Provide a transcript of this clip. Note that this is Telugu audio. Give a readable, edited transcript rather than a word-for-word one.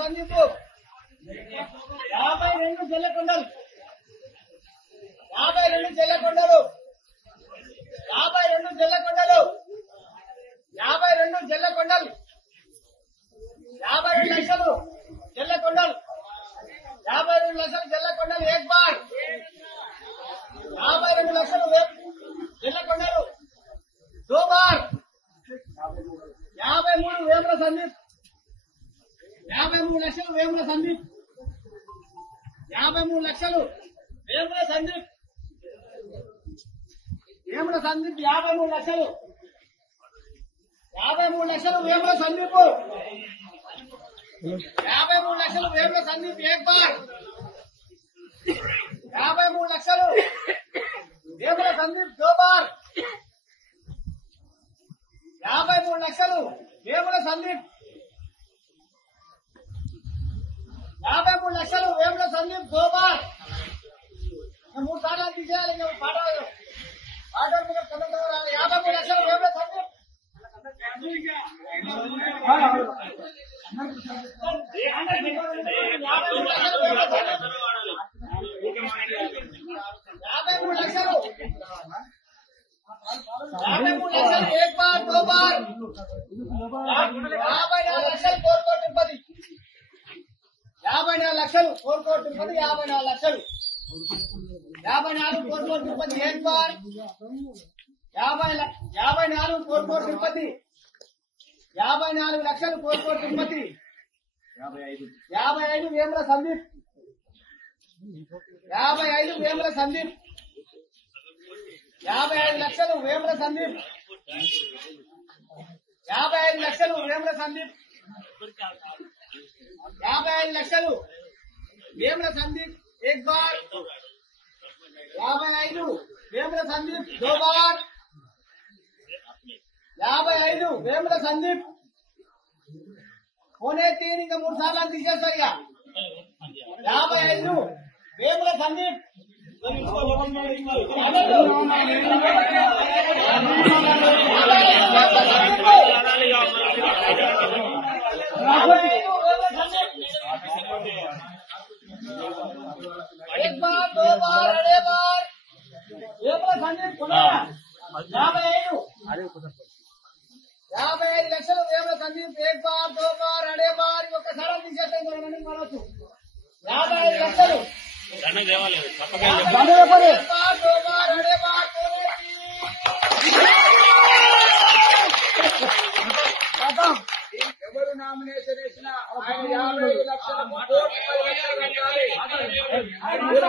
సందీపు 52 జల్లకొండలు 52 జల్లకొండలు 52 జల్లకొండలు 52 జల్లకొండలు 52 లక్షలు జల్లకొండలు 52 లక్షలు జల్లకొండలు ఏక్ బార్ 52 లక్షలు జల్లకొండలు దో బార్ 53 వేముల సందీప్ 53 లక్షలు వేముల సందీప్ 53 లక్షలు వేముల సందీప్ 53 లక్షలు 53 లక్షలు వేముల సందీప్ 53 లక్షలు వేముల సందీప్ ఏక్ బార్ 53 లక్షలు వేముల సందీప్ దో బార్ 53 లక్షలు వేముల సందీప్ 53 లక్షలు వేముల సందీప్ దో బార్ 3 సార్లు తీసేయాలి పాట 53 లక్షలు వేముల సందీప్ 53 లక్షలు एक बार दो बार 54 లక్షలు కోరుకోటి తిరుపతి 54 లక్షలు కోరుకోటి తిరుపతి 54 లక్షలు 54 కోరుకోటి తిరుపతి एक बार 54 కోరుకోటి తిరుపతి 54 లక్షలు కోరుకోటి తిరుపతి 55 వేముల సందీప్ 55 వేముల సందీప్ 55 లక్షలు వేముల సందీప్ 55 లక్షలు వేముల సందీప్ 55 లక్షలు వేముల సందీప్ एक बार 55 వేముల సందీప్ दो बार 55 వేముల సందీప్ పోనే 3 ఇంకా 3 సార్లు తీసేస్తారు ఇక 55 వేముల సందీప్ एक बार दो बार अड़े बार वेमुల సందీప్ 55 లక్షలు వేముల సందీప్ एक बार दो बार अड़े बार ఒక్కసారి తీసేస్తాం మనసు 55 లక్షలు ఎవరు నామినేషన్ వేసినా ఆయన 55 లక్షల